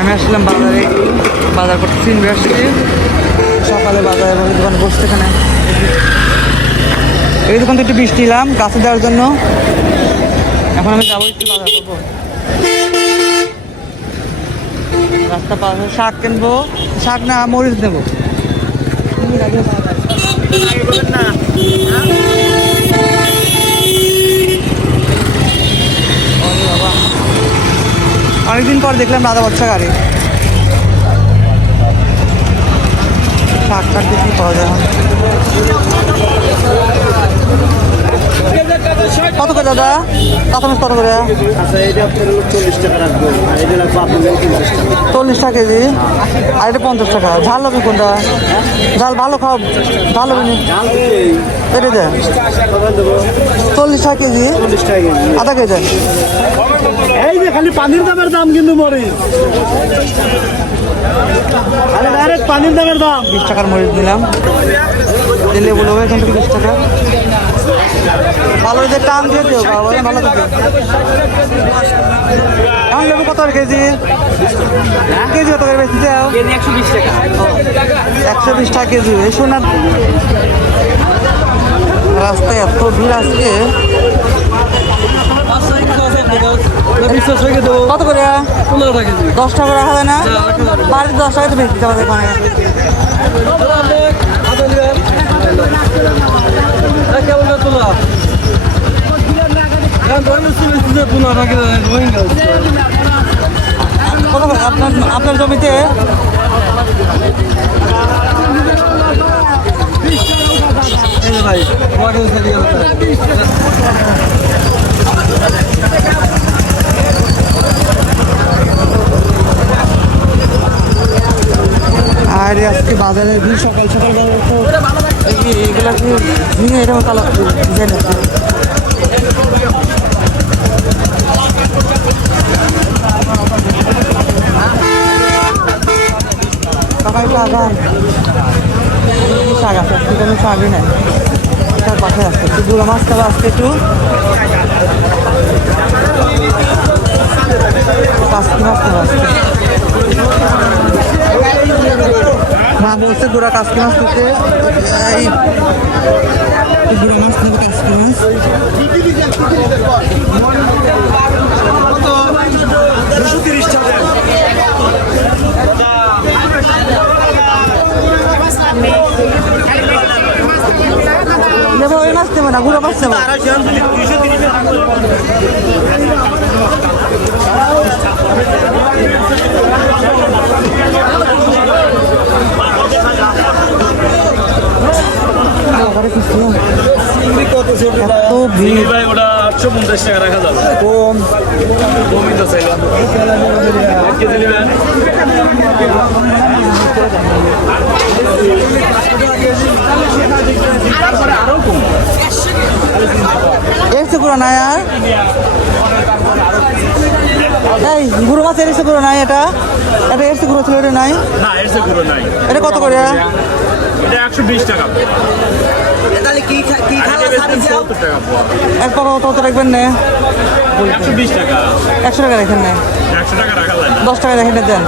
আমি আসলাম বাজারে, বাজার করতে চিনবে আসছি সকালে বাজারে দোকান বসছে এখানে। এই দোকান থেকে একটু বৃষ্টি নিলাম গাছে দেওয়ার জন্য। এখন আমি যাবো একটু বাজার করবো, রাস্তা পার হয়ে শাক কিনবো। শাক না মরিচ নেবো। অনেকদিন পর দেখলাম দাদা বাচ্চা গাড়ি। শাক টাক দেখি পাওয়া যায়। কত করে দাদা কাঁচামরিচ কত করে? 40 টাকা কেজি, আর এটা 50 টাকা। ঝাল হবে কোনটা? ঝাল ভালো খাও, ঝাল হবে না এটা দেন। 40 টাকা কেজি, আধা কেজি। এই যে খালি পানির দামের দাম কিন্তু মরিচ, আরে ডাইরেক্ট পানির দামের দাম। 20 টাকার মরিচ নিলাম, দিলে বলবো এখান থেকে 20 টাকা। ভালো যে টান দিয়ে দিও বাবা, ভালো থাকে। এখন লেবু কত কেজি? কেজি কত করে বেশি দাও? 120 টাকা। 120 টাকা কেজি। এই সোনার রাস্তায় এত ভিড় আজকে। কত করে? 10 টাকা রাখা যায় না? বাড়িতে 10 টাকা তো বেশি আমাদের এখানে। কত করে আপনার জমিতে? আর আজকে বাজারে ভিড়, সকাল সকাল বাজারে তো এগুলা কি ভেঙে এরকম কালার ডিজাইন আছে। সবাই তো আগান শাক আছে, কোনো শাকই নাই। তার পাশে আছে একটু গুঁড়ো মাছ খাবে আজকে, একটু কাস্কি মাছ খাবে আজকে। মা বলছে গুঁড়া কাস্কি মাছ খেতে, এই গুঁড়ো মাছ নেবে, কাস্কি মাছ। নেবো ওই মাছ নেবো না, গুঁড়ো মাছ নেবো। এত ভিড়, 850 টাকা রাখা যাবে। কম কমই তো চাইলাম। আরো কম এসে গুঁড়ো নাই। আর এই গুঁড়ো মাছ এসে গুঁড়ো নাই, এটা এটা এসে গুঁড়ো ছিল, এটা নাই। না, এর চেয়ে গুঁড়ো নাই। এটা কত করে? এটা 120 টাকা। এক পাকা কত রাখবেন না? 120 টাকা। 100 টাকা রাখেন না? 100 টাকা রাখা যায় না। 10 টাকা রাখেন দেন।